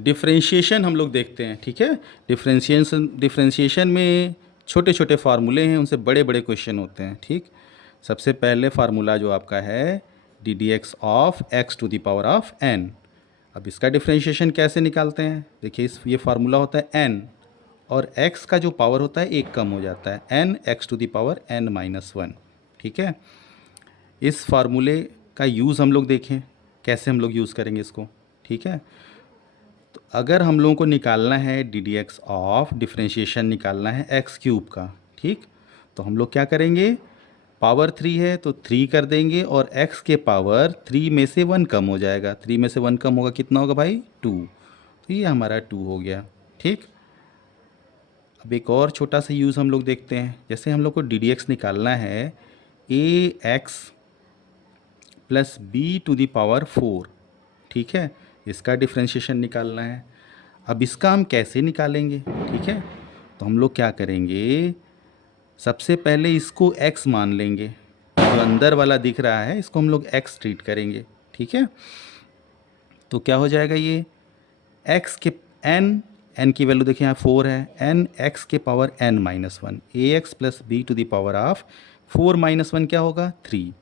Differentiation हम लोग देखते हैं, ठीक है। डिफरेंशिएशन में छोटे छोटे फार्मूले हैं, उनसे बड़े बड़े क्वेश्चन होते हैं, ठीक। सबसे पहले फार्मूला जो आपका है D D x of x to the power of n. अब इसका डिफरेंशिएशन कैसे निकालते हैं, देखिए ये फार्मूला होता है एन और x का जो पावर होता है एक कम हो जाता है, n x to the power n minus one, ठीक है। इस फार्मूले का यूज़ हम लोग देखें कैसे हम लोग यूज़ करेंगे इसको, ठीक है। तो अगर हम लोगों को निकालना है D D x of, differentiation निकालना है एक्स क्यूब का, ठीक। तो हम लोग क्या करेंगे, पावर 3 है तो 3 कर देंगे और x के पावर 3 में से 1 कम हो जाएगा, 3 में से 1 कम होगा कितना होगा भाई 2, तो ये हमारा 2 हो गया, ठीक। अब एक और छोटा सा यूज़ हम लोग देखते हैं, जैसे हम लोग को डी डी एक्स निकालना है A x plus B to the power 4, ठीक है, इसका डिफ्रेंशिएशन निकालना है। अब इसका हम कैसे निकालेंगे, ठीक है। तो हम लोग क्या करेंगे, सबसे पहले इसको x मान लेंगे, जो अंदर वाला दिख रहा है इसको हम लोग x ट्रीट करेंगे, ठीक है। तो क्या हो जाएगा, ये x के n की वैल्यू देखिए यहाँ 4 है, n x के power n minus one, a x plus B to the power of 4 minus one क्या होगा 3,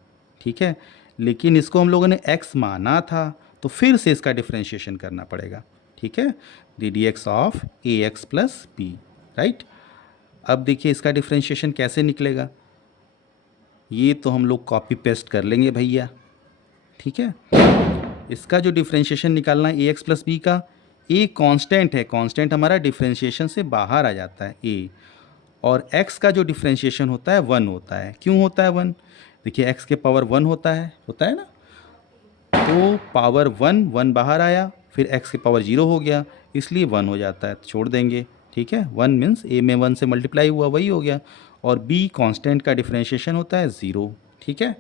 ठीक है। लेकिन इसको हम लोगों ने x माना था तो फिर से इसका डिफ्रेंशिएशन करना पड़ेगा, ठीक है, D D x of a x plus b, right. अब देखिए इसका डिफ्रेंशिएशन कैसे निकलेगा, ये तो हम लोग कॉपी पेस्ट कर लेंगे भैया, ठीक है। इसका जो डिफ्रेंशिएशन निकालना है ए एक्स प्लस बी का, ए कांस्टेंट है, कांस्टेंट हमारा डिफ्रेंशिएशन से बाहर आ जाता है ए, और x का जो डिफ्रेंशिएशन होता है 1 होता है। क्यों होता है 1, देखिए x के पावर 1 होता है ना, तो पावर 1 बाहर आया, फिर x के पावर 0 हो गया, इसलिए 1 हो जाता है, तो छोड़ देंगे, ठीक है। 1 मीन्स a में 1 से मल्टीप्लाई हुआ वही हो गया, और b कांस्टेंट का डिफ्रेंशिएशन होता है 0, ठीक है।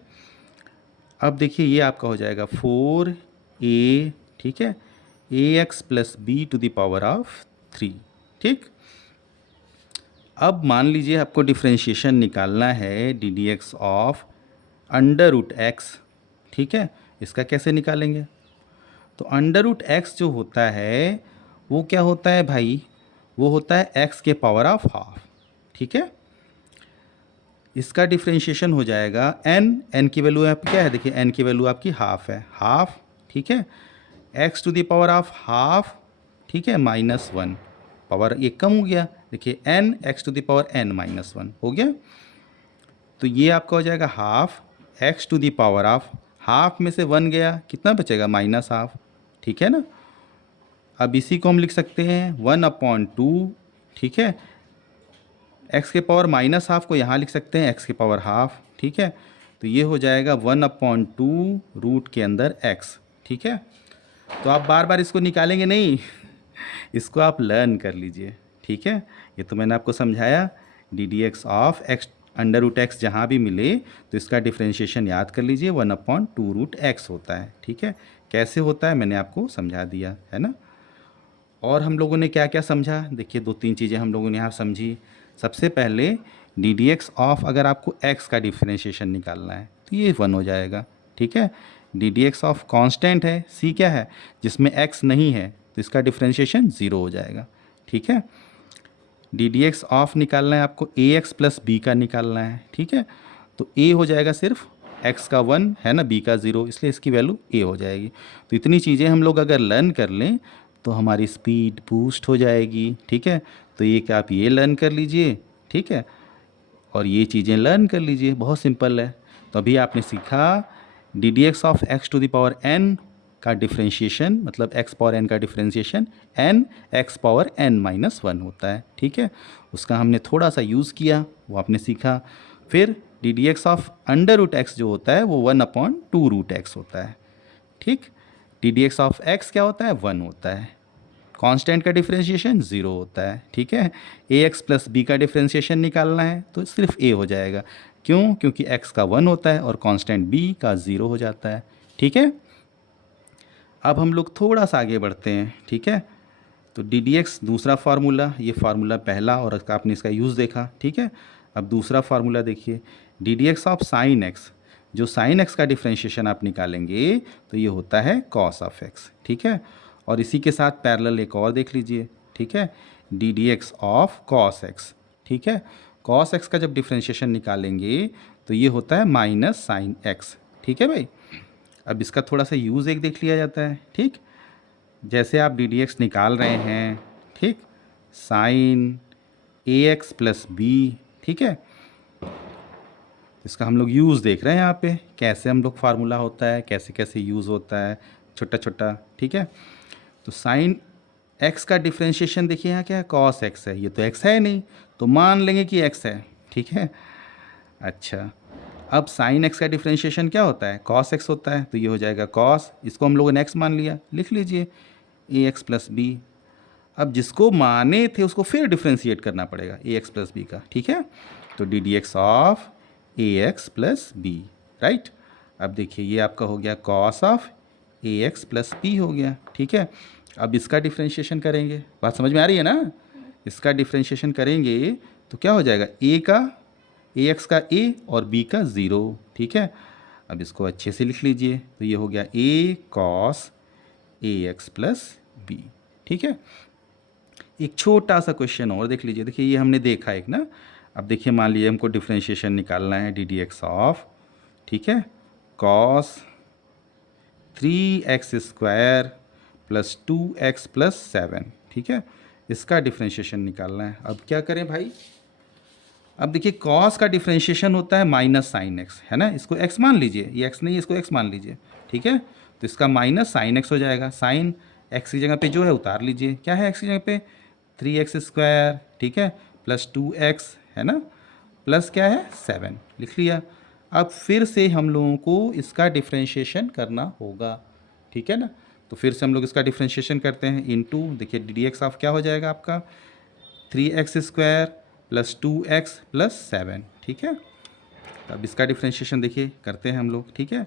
अब देखिए ये आपका हो जाएगा 4a, ठीक है, A x plus B to the power of 3, ठीक। अब मान लीजिए आपको डिफ्रेंशिएशन निकालना है D D x of under root X, ठीक है। इसका कैसे निकालेंगे, तो अंडर रूट एक्स जो होता है वो क्या होता है भाई, वो होता है एक्स के पावर ऑफ हाफ, ठीक है। इसका डिफ्रेंशिएशन हो जाएगा एन की वैल्यू आपकी क्या है, देखिए एन की वैल्यू आपकी हाफ है, हाफ, ठीक है, x to the power of half, ठीक है, माइनस वन, पावर एक कम हो गया, देखिए n x to the power n minus one हो गया। तो ये आपका हो जाएगा half x to the power of, half में से 1 गया, कितना बचेगा माइनस हाफ, ठीक है ना। अब इसी को हम लिख सकते हैं 1/2, ठीक है, एक्स के पावर माइनस हाफ को यहाँ लिख सकते हैं एक्स के पावर हाफ, ठीक है। तो ये हो जाएगा 1/2 रूट के अंदर एक्स, ठीक है। तो आप बार बार इसको निकालेंगे नहीं इसको आप लर्न कर लीजिए, ठीक है। ये तो मैंने आपको समझाया, d D x of x under root x जहाँ भी मिले तो इसका डिफ्रेंशिएशन याद कर लीजिए 1/2 रूट एक्स होता है, ठीक है। कैसे होता है मैंने आपको समझा दिया है ना। और हम लोगों ने क्या क्या समझा, देखिए 2-3 चीज़ें हम लोगों ने यहाँ समझी। सबसे पहले डी डी एक्स ऑफ, अगर आपको एक्स का डिफ्रेंशिएशन निकालना है तो ये 1 हो जाएगा, ठीक है। D D x of constant है, सी क्या है जिसमें एक्स नहीं है, तो इसका डिफ्रेंशिएशन 0 हो जाएगा, ठीक है। डी डी एक्स ऑफ निकालना है आपको ए एक्स प्लस बी का निकालना है, ठीक है। तो ए हो जाएगा सिर्फ एक्स का 1 है ना, बी का 0, इसलिए इसकी वैल्यू ए हो जाएगी। तो इतनी चीज़ें हम लोग अगर लर्न कर लें तो हमारी स्पीड बूस्ट हो जाएगी, ठीक है। तो ये क्या आप ये लर्न कर लीजिए, ठीक है, और ये चीज़ें लर्न कर लीजिए, बहुत सिंपल है। तो अभी आपने सीखा d D x of x to the power n का डिफ्रेंशिएशन, मतलब एक्स पावर एन का differentiation n x power n minus one होता है, ठीक है। उसका हमने थोड़ा सा यूज़ किया, वो आपने सीखा। फिर d D x of under root x जो होता है वो 1/2 रूट एक्स होता है, ठीक। D D x of x क्या होता है 1 होता है, कांस्टेंट का डिफ्रेंशिएशन 0 होता है, ठीक है। ए एक्स प्लस बी का डिफ्रेंशिएशन निकालना है तो सिर्फ ए हो जाएगा, क्यों, क्योंकि x का 1 होता है और कांस्टेंट b का 0 हो जाता है, ठीक है। अब हम लोग थोड़ा सा आगे बढ़ते हैं, ठीक है। तो डी डी एक्स दूसरा फार्मूला, ये फार्मूला पहला और आपने इसका यूज़ देखा, ठीक है। अब दूसरा फार्मूला देखिए, D D x of sine x, जो साइन एक्स का डिफ्रेंशिएशन आप निकालेंगे तो ये होता है कॉस ऑफ एक्स, ठीक है। और इसी के साथ पैरेलल एक और देख लीजिए, ठीक है, D D x of cos x, ठीक है। कॉस एक्स का जब डिफ्रेंशिएशन निकालेंगे तो ये होता है माइनस साइन एक्स, ठीक है भाई। अब इसका थोड़ा सा यूज़ एक देख लिया जाता है, ठीक। जैसे आप डी डी एक्स निकाल रहे हैं, ठीक, साइन ए एक्स प्लस बी, ठीक है, इसका हम लोग यूज़ देख रहे हैं यहाँ पे, कैसे हम लोग फार्मूला होता है, कैसे कैसे यूज़ होता है, छोटा छोटा, ठीक है। तो साइन एक्स का डिफ्रेंशिएशन देखिए यहाँ क्या है, कॉस एक्स है, ये तो एक्स है नहीं, तो मान लेंगे कि एक्स है, ठीक है। अच्छा, अब साइन एक्स का डिफ्रेंशिएशन क्या होता है, कॉस एक्स होता है, तो ये हो जाएगा कॉस, इसको हम लोगों ने एक्स मान लिया, लिख लीजिए ए एक्स प्लस बी। अब जिसको माने थे उसको फिर डिफ्रेंशिएट करना पड़ेगा ए एक्स प्लस बी का, ठीक है। तो d D x of a x plus b, right. अब देखिए ये आपका हो गया cos of a x plus b हो गया, ठीक है। अब इसका डिफ्रेंशिएशन करेंगे, बात समझ में आ रही है ना। इसका डिफ्रेंशिएशन करेंगे तो क्या हो जाएगा, ए का ए एक्स का ए और बी का ज़ीरो, ठीक है। अब इसको अच्छे से लिख लीजिए, तो ये हो गया ए cos A x plus B, ठीक है। एक छोटा सा क्वेश्चन और देख लीजिए, देखिए ये हमने देखा एक ना। अब देखिए मान लीजिए हमको डिफ्रेंशिएशन निकालना है डी डी एक्स ऑफ, ठीक है, cos 3x square plus 2x plus 7, ठीक है, इसका डिफ्रेंशिएशन निकालना है। अब क्या करें भाई, अब देखिए कॉस का डिफ्रेंशिएशन होता है माइनस साइन एक्स, है ना, इसको एक्स मान लीजिए, ये एक्स नहीं है, इसको एक्स मान लीजिए, ठीक है। तो इसका माइनस साइन एक्स हो जाएगा, साइन एक्स की जगह पे जो है उतार लीजिए, क्या है एक्स की जगह पे 3x स्क्वायर, ठीक है, प्लस 2x, है ना, प्लस क्या है 7, लिख लिया। अब फिर से हम लोगों को इसका डिफ्रेंशिएशन करना होगा, ठीक है ना। तो फिर से हम लोग इसका डिफ्रेंशिएशन करते हैं, इनटू देखिए डी डी एक्स ऑफ क्या हो जाएगा आपका 3x square plus 2x plus 7, ठीक है। तो अब इसका डिफ्रेंशिएशन देखिए करते हैं हम लोग, ठीक है।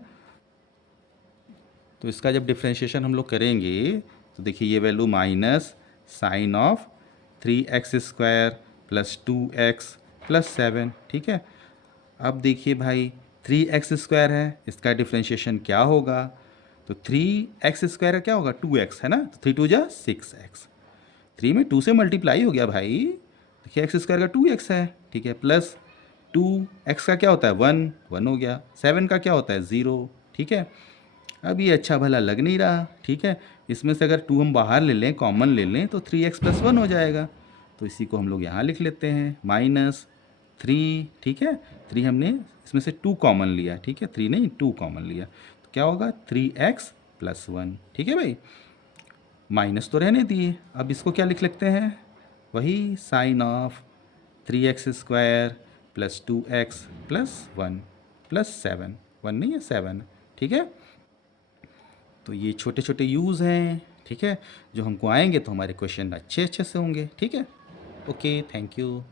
तो इसका जब डिफ्रेंशिएशन हम लोग करेंगे तो देखिए ये value minus sine of 3x square plus 2x plus 7, ठीक है। अब देखिए भाई 3x स्क्वायर है, इसका डिफ्रेंशिएशन क्या होगा, तो 3x स्क्वायर क्या होगा 2x, है ना, तो 3 2 जा 6x, 3 में 2 से मल्टीप्लाई हो गया भाई, देखिए एक्स स्क्वायर का 2x है, ठीक है, प्लस 2x का क्या होता है 1 1 हो गया, 7 का क्या होता है 0, ठीक है। अब ये अच्छा भला लग नहीं रहा, ठीक है, इसमें से अगर 2 हम बाहर ले लें, कॉमन ले लें, तो 3x प्लस 1 हो जाएगा, तो इसी को हम लोग यहाँ लिख लेते हैं माइनस 3, ठीक है। 3 हमने इसमें से 2 कॉमन लिया, ठीक है, 3 नहीं 2 कॉमन लिया, तो क्या होगा 3x प्लस 1, ठीक है भाई। माइनस तो रहने दिए, अब इसको क्या लिख लेते हैं, वही sine of 3x square plus 2x plus 1 plus 7, 1 नहीं है 7, ठीक है। तो ये छोटे छोटे यूज़ हैं, ठीक है, जो हमको आएंगे तो हमारे क्वेश्चन अच्छे अच्छे से होंगे, ठीक है। Okay, thank you.